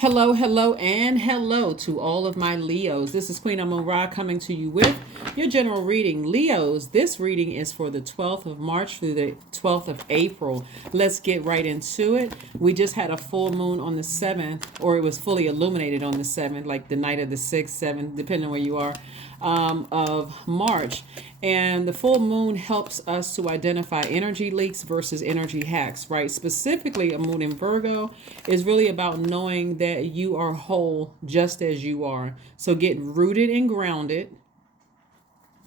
Hello, hello, and hello to all of my Leos. This is Queen Amun Ra coming to you with your general reading. Leos, this reading is for the 12th of March through the 12th of April. Let's get right into it. We just had a full moon on the 7th, or it was fully illuminated on the 7th, like the night of the 6th, 7th, depending on where you are, of March. And the full moon helps us to identify energy leaks versus energy hacks, right? Specifically, a moon in Virgo is really about knowing that you are whole just as you are. So get rooted and grounded.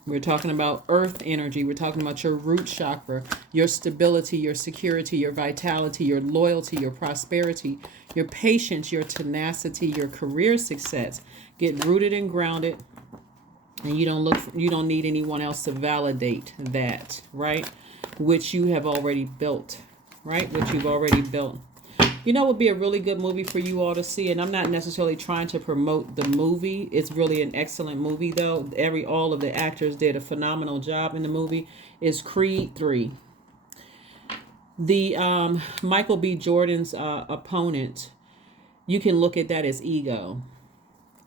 We're talking about earth energy. We're talking about your root chakra, your stability, your security, your vitality, your loyalty, your prosperity, your patience, your tenacity, your career success. Get rooted and grounded. And you don't need anyone else to validate that, right? Which you have already built, right? Which you've already built. You know, it would be a really good movie for you all to see. And I'm not necessarily trying to promote the movie. It's really an excellent movie, though. All of the actors did a phenomenal job in the movie. Is Creed 3. The Michael B. Jordan's opponent, you can look at that as ego.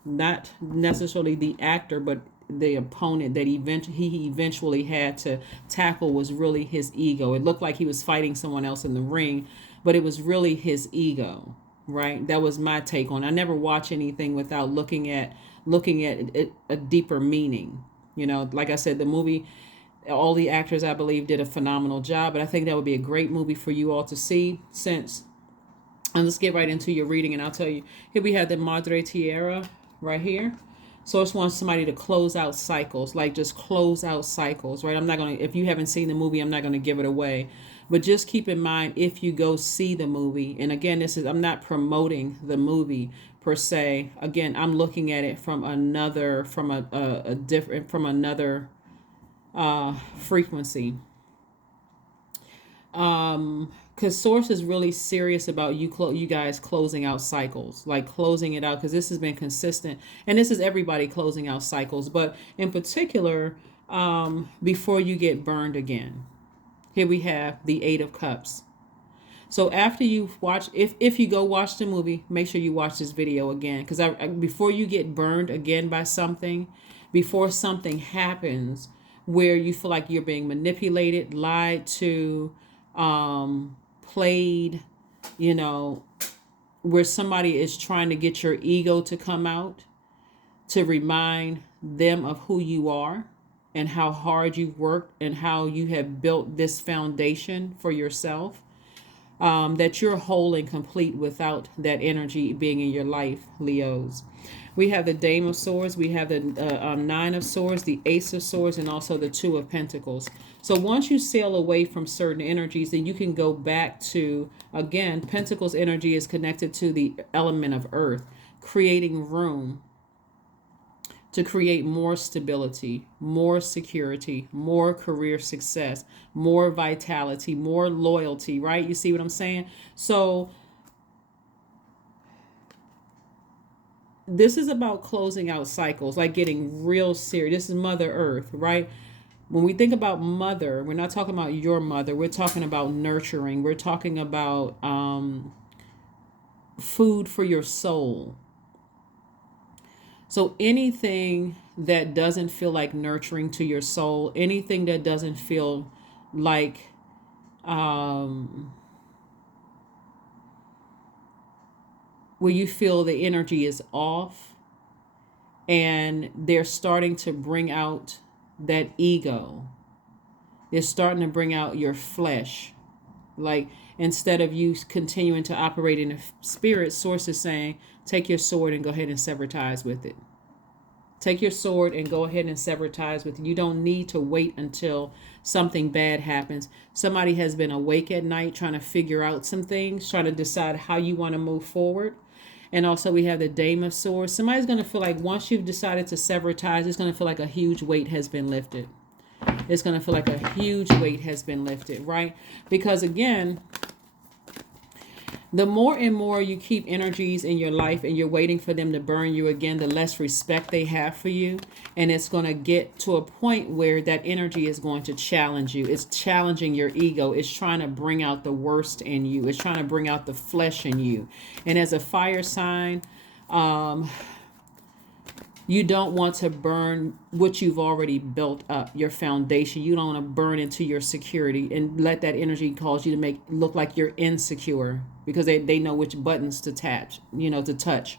Not necessarily the actor, but the opponent that he eventually had to tackle was really his ego. It looked like he was fighting someone else in the ring, but it was really his ego, right? That was my take on it. I never watch anything without looking at it, a deeper meaning. You know, like I said, the movie, all the actors I believe did a phenomenal job, but I think that would be a great movie for you all to see. And let's get right into your reading, and I'll tell you. Here we have the Madre Tierra right here. So I just want somebody to close out cycles, like just close out cycles, right? If you haven't seen the movie, I'm not going to give it away. But just keep in mind, if you go see the movie, and again, I'm not promoting the movie per se. Again, I'm looking at it from another frequency. Because Source is really serious about you guys closing out cycles, like closing it out, because this has been consistent, and this is everybody closing out cycles, but in particular, before you get burned again. Here we have the Eight of Cups. So after you've watched, if you go watch the movie, make sure you watch this video again, because before you get burned again by something, before something happens where you feel like you're being manipulated, lied to, played, where somebody is trying to get your ego to come out, to remind them of who you are and how hard you've worked and how you have built this foundation for yourself, that you're whole and complete without that energy being in your life, Leos. We have the Dame of Swords, we have the Nine of Swords, the Ace of Swords, and also the Two of Pentacles. So once you sail away from certain energies, then you can go back to, again, Pentacles energy is connected to the element of earth, creating room to create more stability, more security, more career success, more vitality, more loyalty, right? You see what I'm saying? So this is about closing out cycles, like getting real serious. This is Mother Earth, right? When we think about mother, we're not talking about your mother. We're talking about nurturing. We're talking about food for your soul. So anything that doesn't feel like nurturing to your soul, anything that doesn't feel like where you feel the energy is off and they're starting to bring out that ego. They're starting to bring out your flesh. Like, instead of you continuing to operate in the spirit, Source is saying, take your sword and go ahead and sever ties with it. Take your sword and go ahead and sever ties with it. You don't need to wait until something bad happens. Somebody has been awake at night trying to figure out some things, trying to decide how you want to move forward. And also we have the Dame of Swords. Somebody's going to feel like once you've decided to sever ties, it's going to feel like a huge weight has been lifted. It's going to feel like a huge weight has been lifted, right? Because again, The more and more you keep energies in your life and you're waiting for them to burn you again, the less respect they have for you. And it's going to get to a point where that energy is going to challenge you. It's challenging your ego. It's trying to bring out the worst in you. It's trying to bring out the flesh in you. And as a fire sign, you don't want to burn what you've already built up, your foundation. You don't want to burn into your security and let that energy cause you to look like you're insecure, because they know which buttons to tap, to touch.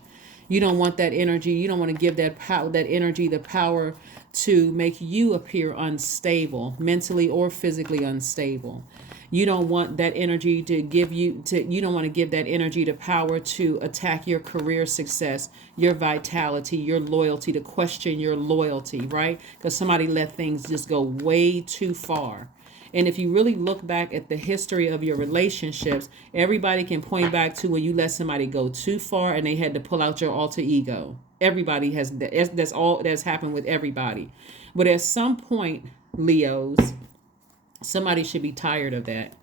You don't want that energy. You don't want to give that energy the power to make you appear unstable, mentally or physically unstable. You don't want that energy to you don't want to give that energy the power to attack your career success, your vitality, your loyalty, to question your loyalty, right? Because somebody let things just go way too far. And if you really look back at the history of your relationships, everybody can point back to when you let somebody go too far and they had to pull out your alter ego. Everybody has that. That's all that's happened with everybody. But at some point, Leos, somebody should be tired of that.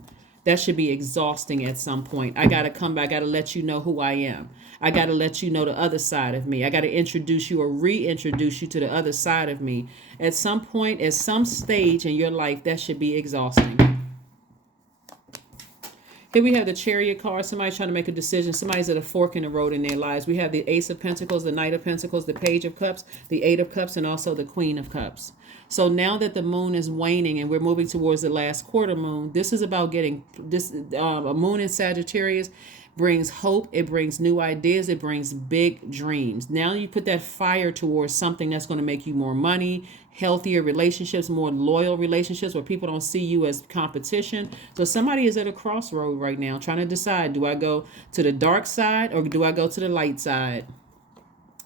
That should be exhausting at some point. I got to come back. I got to let you know who I am. I got to let you know the other side of me. I got to introduce you or reintroduce you to the other side of me. At some point, at some stage in your life, that should be exhausting. Here we have the Chariot card. Somebody's trying to make a decision. Somebody's at a fork in the road in their lives. We have the Ace of Pentacles, the Knight of Pentacles, the Page of Cups, the Eight of Cups, and also the Queen of Cups. So now that the moon is waning and we're moving towards the last quarter moon, this is about getting this. A moon in Sagittarius brings hope. It brings new ideas. It brings big dreams. Now you put that fire towards something that's going to make you more money, healthier relationships, more loyal relationships where people don't see you as competition. So somebody is at a crossroad right now trying to decide, do I go to the dark side or do I go to the light side?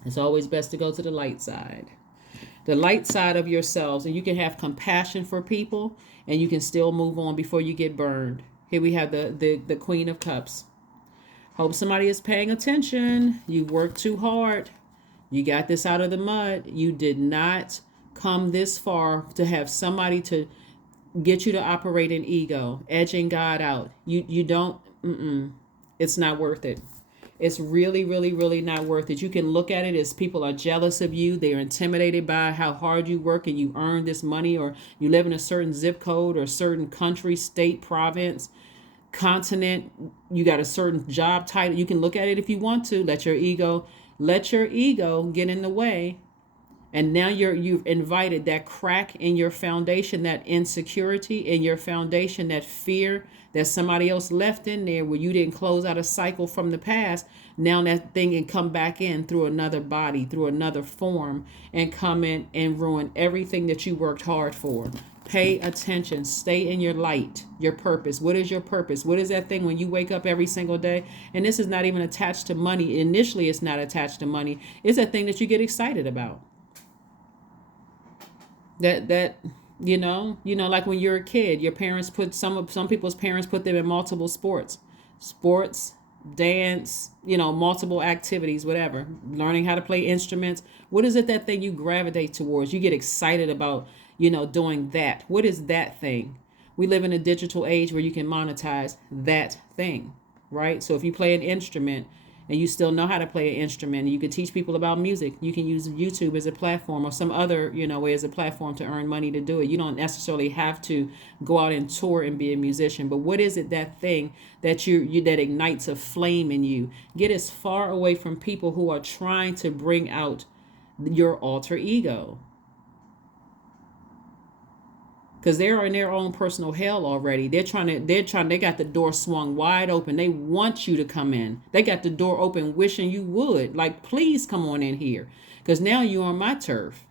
It's always best to go to the light side. The light side of yourselves, and you can have compassion for people and you can still move on before you get burned. Here we have the Queen of Cups. Hope somebody is paying attention. You worked too hard. You got this out of the mud. You did not come this far to have somebody to get you to operate in ego, edging God out. You don't, it's not worth it. It's really, really, really not worth it. You can look at it as people are jealous of you. They are intimidated by how hard you work and you earn this money, or you live in a certain zip code or certain country, state, province, continent. You got a certain job title. You can look at it if you want to. Let your ego get in the way. And now you've invited that crack in your foundation, that insecurity in your foundation, that fear that somebody else left in there where you didn't close out a cycle from the past. Now that thing can come back in through another body, through another form, and come in and ruin everything that you worked hard for. Pay attention. Stay in your light, your purpose. What is your purpose? What is that thing when you wake up every single day? And this is not even attached to money. Initially, it's not attached to money. It's that thing that you get excited about. That like when you're a kid, your parents put some people's parents put them in multiple sports, dance, multiple activities, whatever, learning how to play instruments. What is it, that thing you gravitate towards? You get excited about, doing that. What is that thing? We live in a digital age where you can monetize that thing, right? So if you play an instrument and you still know how to play an instrument, and you can teach people about music, you can use YouTube as a platform or some other, way as a platform to earn money to do it. You don't necessarily have to go out and tour and be a musician. But what is it, that thing that that ignites a flame in you? Get as far away from people who are trying to bring out your alter ego. Because they're in their own personal hell already. They got the door swung wide open. They want you to come in. They got the door open wishing you would. Like, please come on in here. Because now you're on my turf.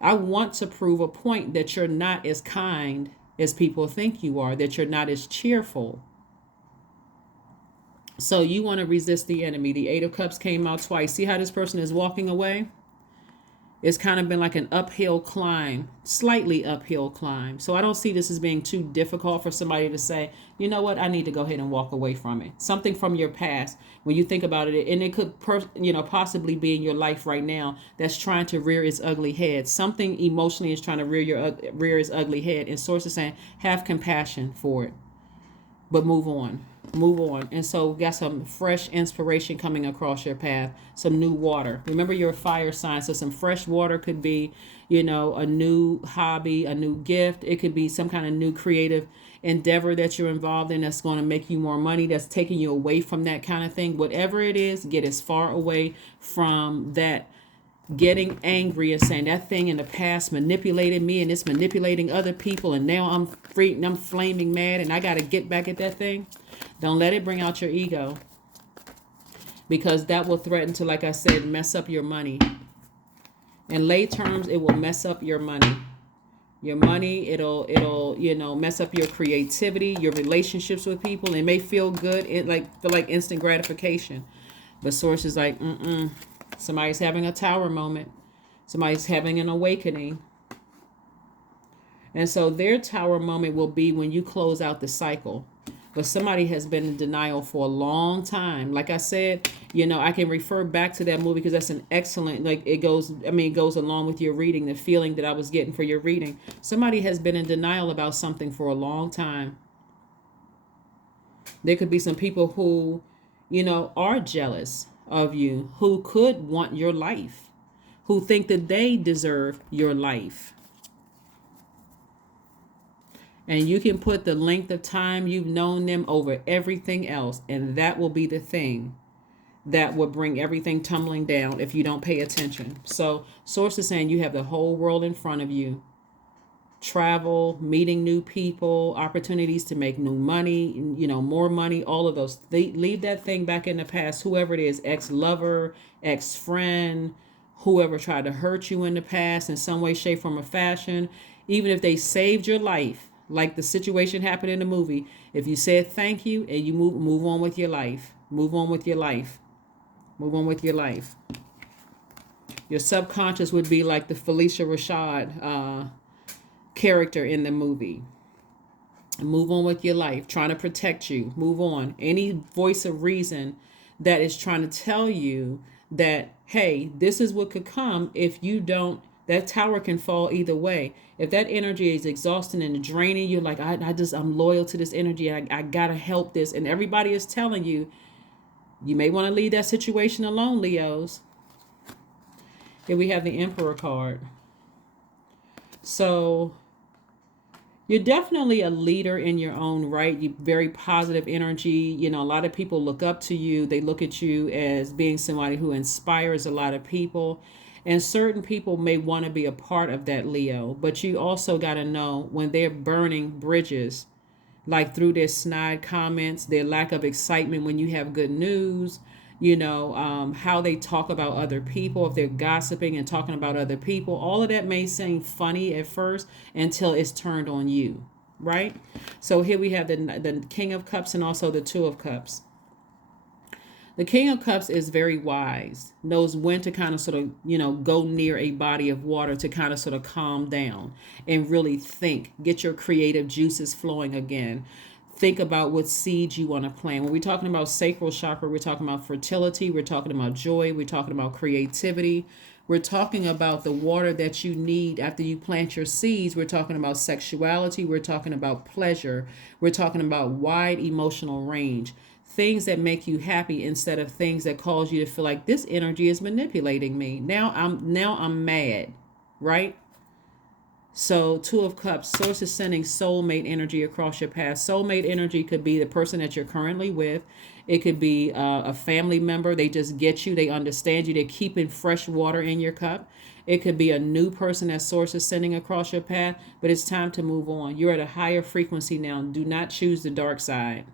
I want to prove a point that you're not as kind as people think you are. That you're not as cheerful. So you want to resist the enemy. The Eight of Cups came out twice. See how this person is walking away? It's kind of been like an uphill climb, slightly uphill climb. So I don't see this as being too difficult for somebody to say, you know what, I need to go ahead and walk away from it. Something from your past, when you think about it, and it could possibly be in your life right now that's trying to rear its ugly head. Something emotionally is trying to rear its ugly head. And source is saying, have compassion for it, but move on. Move on. And so got some fresh inspiration coming across your path, some new water. Remember, you're a fire sign, so some fresh water could be, a new hobby, a new gift. It could be some kind of new creative endeavor that you're involved in that's going to make you more money, that's taking you away from that kind of thing. Whatever it is, get as far away from that getting angry and saying that thing in the past manipulated me and it's manipulating other people, and now I'm free and I'm flaming mad and I got to get back at that thing. Don't let it bring out your ego, because that will threaten to, like I said, mess up your money. In lay terms, it will mess up your money. Your money, it'll mess up your creativity, your relationships with people. It may feel good, feel like instant gratification, but source is like, somebody's having a tower moment. Somebody's having an awakening. And so their tower moment will be when you close out the cycle. But somebody has been in denial for a long time. Like I said, I can refer back to that movie because that's an excellent, it goes along with your reading, the feeling that I was getting for your reading. Somebody has been in denial about something for a long time. There could be some people who, are jealous of you, who could want your life, who think that they deserve your life. And you can put the length of time you've known them over everything else, and that will be the thing that will bring everything tumbling down if you don't pay attention. So source is saying you have the whole world in front of you. Travel, meeting new people, opportunities to make new money, more money, all of those. Leave that thing back in the past, whoever it is, ex-lover, ex-friend, whoever tried to hurt you in the past in some way, shape, form, or fashion. Even if they saved your life, like the situation happened in the movie, if you said thank you and you move on with your life, move on with your life, move on with your life. Your subconscious would be like the Felicia Rashad character in the movie. Move on with your life, trying to protect you. Move on. Any voice of reason that is trying to tell you that, hey, this is what could come if you don't. That tower can fall either way. If that energy is exhausting and draining you, like I'm loyal to this energy. I gotta help this, and everybody is telling you, you may want to leave that situation alone, Leos. Here we have the Emperor card. So you're definitely a leader in your own right. You very positive energy. A lot of people look up to you. They look at you as being somebody who inspires a lot of people. And certain people may want to be a part of that, Leo. But you also got to know when they're burning bridges, like through their snide comments, their lack of excitement when you have good news, how they talk about other people, if they're gossiping and talking about other people, all of that may seem funny at first until it's turned on you, right? So here we have the King of Cups and also the Two of Cups. The King of Cups is very wise, knows when to kind of sort of, go near a body of water to kind of sort of calm down and really think, get your creative juices flowing again. Think about what seeds you want to plant. When we're talking about sacral chakra, we're talking about fertility, we're talking about joy, we're talking about creativity. We're talking about the water that you need after you plant your seeds. We're talking about sexuality. We're talking about pleasure. We're talking about wide emotional range. Things that make you happy instead of things that cause you to feel like this energy is manipulating me. Now I'm mad, right? So Two of Cups, source is sending soulmate energy across your path. Soulmate energy could be the person that you're currently with. It could be a family member. They just get you. They understand you. They're keeping fresh water in your cup. It could be a new person that source is sending across your path, but it's time to move on. You're at a higher frequency now. Do not choose the dark side.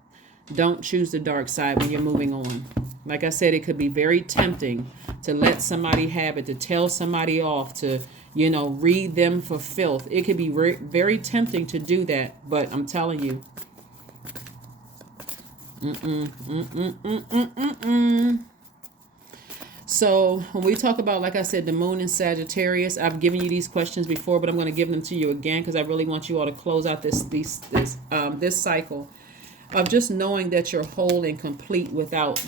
Don't choose the dark side when you're moving on. Like I said, it could be very tempting to let somebody have it, to tell somebody off, to, read them for filth. It could be very, very tempting to do that, but I'm telling you. So when we talk about, like I said, the moon in Sagittarius, I've given you these questions before, but I'm going to give them to you again because I really want you all to close out this cycle of just knowing that you're whole and complete without,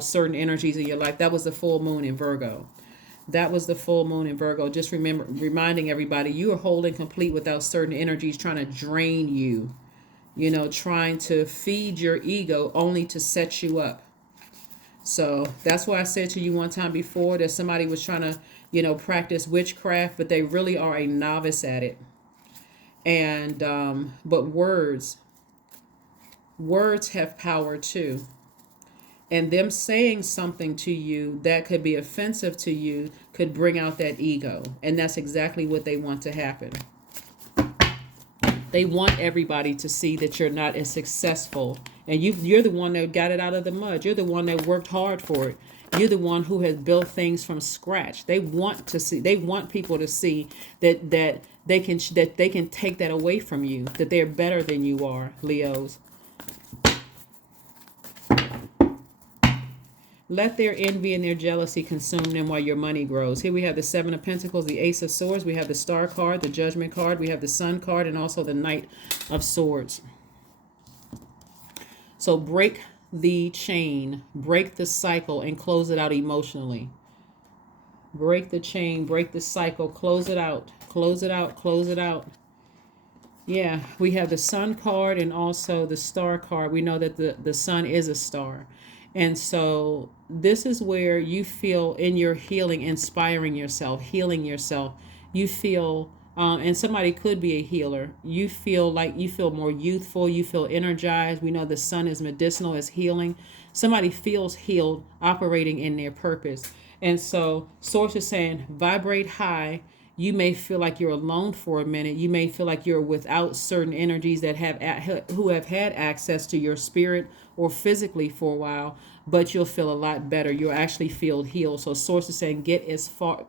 certain energies in your life. That was the full moon in Virgo. Just reminding everybody you are whole and complete without certain energies trying to drain you. trying to feed your ego only to set you up. So that's why I said to you one time before that somebody was trying to, practice witchcraft, but they really are a novice at it. And, but words have power too. And them saying something to you that could be offensive to you could bring out that ego. And that's exactly what they want to happen. They want everybody to see that you're not as successful. And you're the one that got it out of the mud. You're the one that worked hard for it. You're the one who has built things from scratch. They want people to see that they can take that away from you, that they're better than you are, Leos. Let their envy and their jealousy consume them while your money grows. Here we have the Seven of Pentacles, the Ace of Swords. We have the Star card, the Judgment card. We have the Sun card, and also the Knight of Swords. So break the chain, break the cycle, and close it out emotionally. Break the chain, break the cycle, close it out, close it out, close it out. Yeah, we have the Sun card and also the Star card. We know that the Sun is a star. And so this is where you feel in your healing, inspiring yourself, healing yourself. You feel, and somebody could be a healer. You feel more youthful. You feel energized. We know the Sun is medicinal, is healing. Somebody feels healed, operating in their purpose. And so Source is saying, vibrate high. You may feel like you're alone for a minute. You may feel like you're without certain energies that who have had access to your spirit or physically for a while, but you'll feel a lot better. You'll actually feel healed. So Source is saying,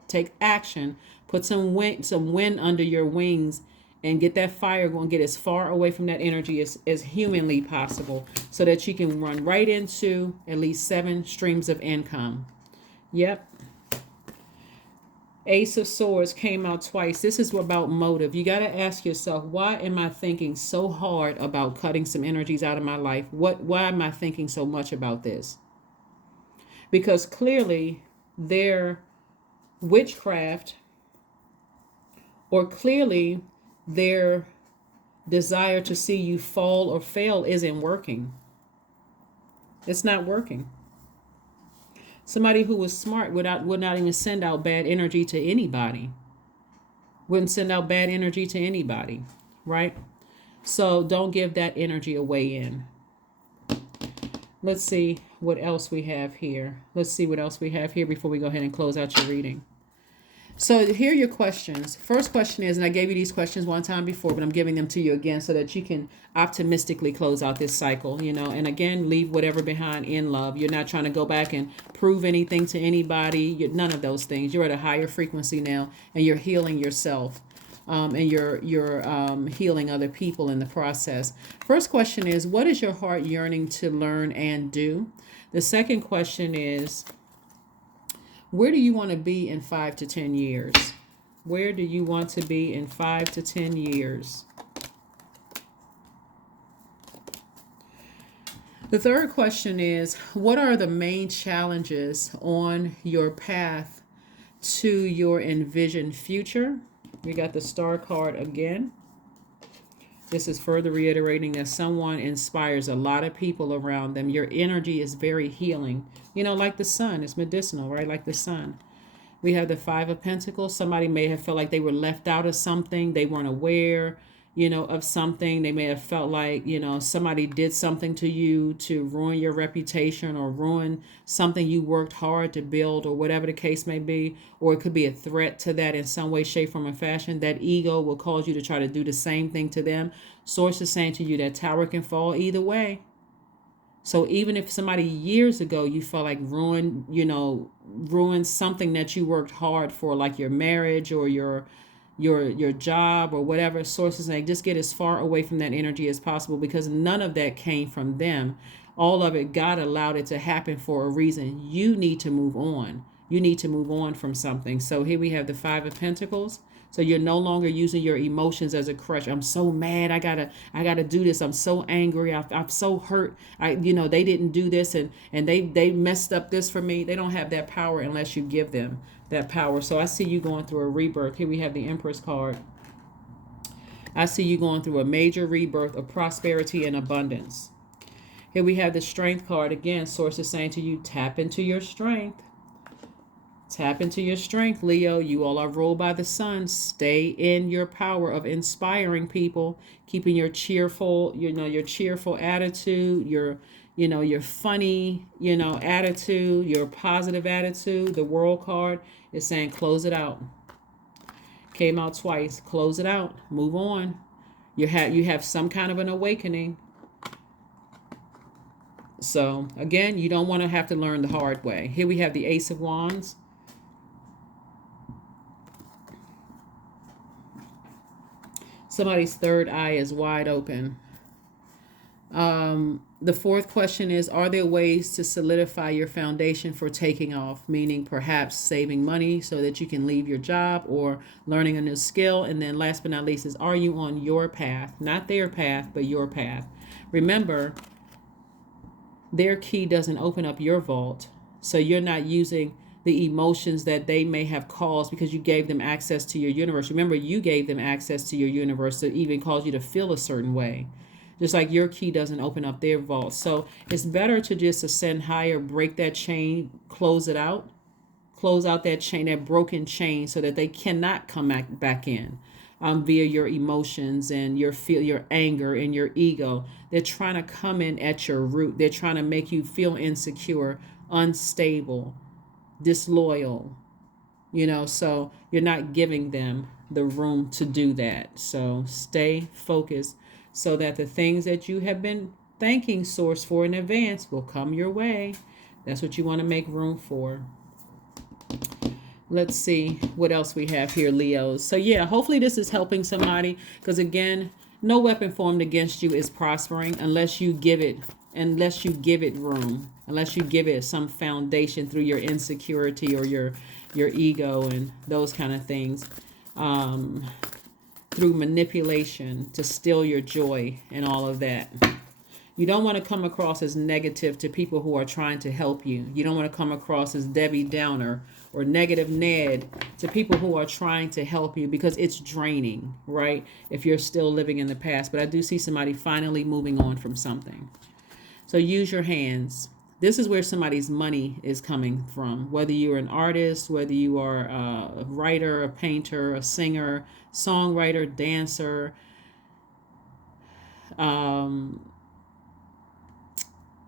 take action, put some wind under your wings, and get that fire going. Get as far away from that energy as humanly possible, so that you can run right into at least 7 streams of income. Yep. Ace of Swords came out twice. This is about motive. You got to ask yourself, why am I thinking so hard about cutting some energies out of my life? Why am I thinking so much about this? Because clearly their witchcraft, or clearly their desire to see you fall or fail, isn't working. It's not working. Somebody who was smart would not even send out bad energy to anybody. Wouldn't send out bad energy to anybody, right? So don't give that energy away in. Let's see what else we have here. Let's see what else we have here before we go ahead and close out your reading. So here are your questions. First question is, and I gave you these questions one time before, but I'm giving them to you again so that you can optimistically close out this cycle, and again, leave whatever behind in love. You're not trying to go back and prove anything to anybody. None of those things. You're at a higher frequency now, and you're healing yourself, and you're healing other people in the process. First question is, what is your heart yearning to learn and do? The second question is, where do you want to be in 5 to 10 years? Where do you want to be in 5 to 10 years? The third question is, what are the main challenges on your path to your envisioned future? We got the Star card again. This is further reiterating that someone inspires a lot of people around them. Your energy is very healing. Like the Sun. It's medicinal, right? Like the Sun. We have the Five of Pentacles. Somebody may have felt like they were left out of something. They weren't aware, of something. They may have felt like, somebody did something to you to ruin your reputation or ruin something you worked hard to build, or whatever the case may be. Or it could be a threat to that in some way, shape, form, or fashion. That ego will cause you to try to do the same thing to them. Source is saying to you that tower can fall either way. So even if somebody years ago you felt like ruined something that you worked hard for, like your marriage or your job or whatever, Sources saying, just get as far away from that energy as possible, because none of that came from them. All of it, God allowed it to happen for a reason. You need to move on. You need to move on from something. So here we have the Five of Pentacles. So you're no longer using your emotions as a crutch. I'm so mad. I gotta do this. I'm so angry. I'm so hurt. They didn't do this and they messed up this for me. They don't have that power unless you give them that power. So I see you going through a rebirth. Here we have the Empress card. I see you going through a major rebirth of prosperity and abundance. Here we have the Strength card. Again, Source is saying to you, tap into your strength. Tap into your strength, Leo. You all are ruled by the sun. Stay in your power of inspiring people, keeping your cheerful, your cheerful attitude, your funny, attitude, your positive attitude. The World card is saying close it out. Came out twice. Close it out. Move on. You have some kind of an awakening. So again, you don't want to have to learn the hard way. Here we have the Ace of Wands. Somebody's third eye is wide open. The fourth question is, are there ways to solidify your foundation for taking off? Meaning perhaps saving money so that you can leave your job or learning a new skill. And then last but not least is, are you on your path? Not their path, but your path. Remember, their key doesn't open up your vault. So you're not using the emotions that they may have caused because you gave them access to your universe. Remember, you gave them access to your universe to even cause you to feel a certain way. Just like your key doesn't open up their vault. So it's better to just ascend higher, break that chain, close it out. Close out that chain, that broken chain, so that they cannot come back in via your emotions and your anger and your ego. They're trying to come in at your root. They're trying to make you feel insecure, unstable, disloyal, so you're not giving them the room to do that. So stay focused so that the things that you have been thanking Source for in advance will come your way. That's what you want to make room for. Let's see what else we have here, Leos. So yeah, hopefully this is helping somebody, because again, no weapon formed against you is prospering unless you give it room, unless you give it some foundation through your insecurity or your ego and those kind of things, through manipulation to steal your joy and all of that. You don't want to come across as negative to people who are trying to help you. You don't want to come across as Debbie Downer or negative Ned to people who are trying to help you, because it's draining, right? If you're still living in the past. But I do see somebody finally moving on from something. So use your hands. This is where somebody's money is coming from. Whether you're an artist, whether you are a writer, a painter, a singer, songwriter, dancer,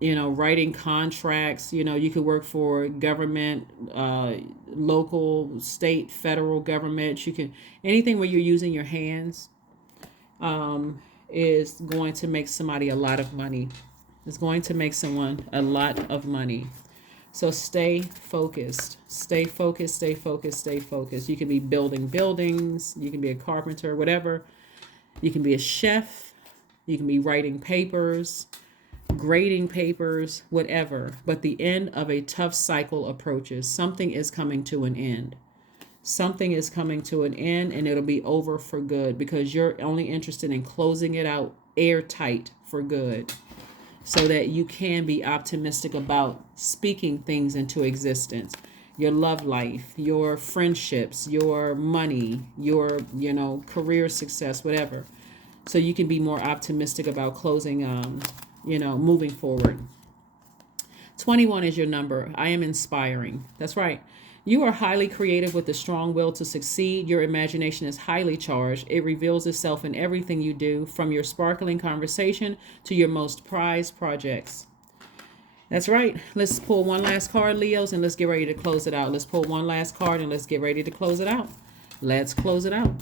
writing contracts. You could work for government, local, state, federal government. You can, anything where you're using your hands is going to make somebody a lot of money. It's going to make someone a lot of money. So stay focused. Stay focused, stay focused, stay focused. You can be building buildings. You can be a carpenter, whatever. You can be a chef. You can be writing papers, grading papers, whatever. But the end of a tough cycle approaches. Something is coming to an end. Something is coming to an end, and it'll be over for good, because you're only interested in closing it out airtight for good, so that you can be optimistic about speaking things into existence. Your love life, your friendships, your money, your career success, whatever. So you can be more optimistic about closing, moving forward. 21 is your number. I am inspiring. That's right. You are highly creative with a strong will to succeed. Your imagination is highly charged. It reveals itself in everything you do, from your sparkling conversation to your most prized projects. That's right. Let's pull one last card, Leos, and let's get ready to close it out. Let's pull one last card and let's get ready to close it out. Let's close it out.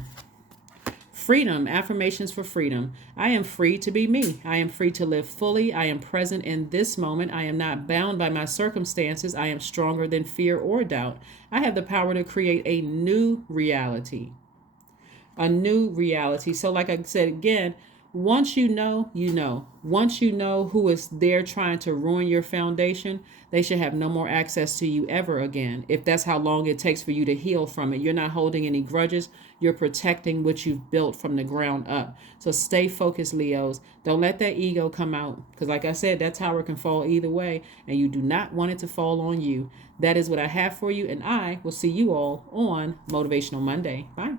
Freedom, affirmations for freedom. I am free to be me. I am free to live fully. I am present in this moment. I am not bound by my circumstances. I am stronger than fear or doubt. I have the power to create a new reality. A new reality. So like I said again, once you know, you know. Once you know who is there trying to ruin your foundation, they should have no more access to you ever again. If that's how long it takes for you to heal from it, you're not holding any grudges. You're protecting what you've built from the ground up. So stay focused, Leos. Don't let that ego come out, because like I said, that tower can fall either way, and you do not want it to fall on you. That is what I have for you, and I will see you all on Motivational Monday. Bye.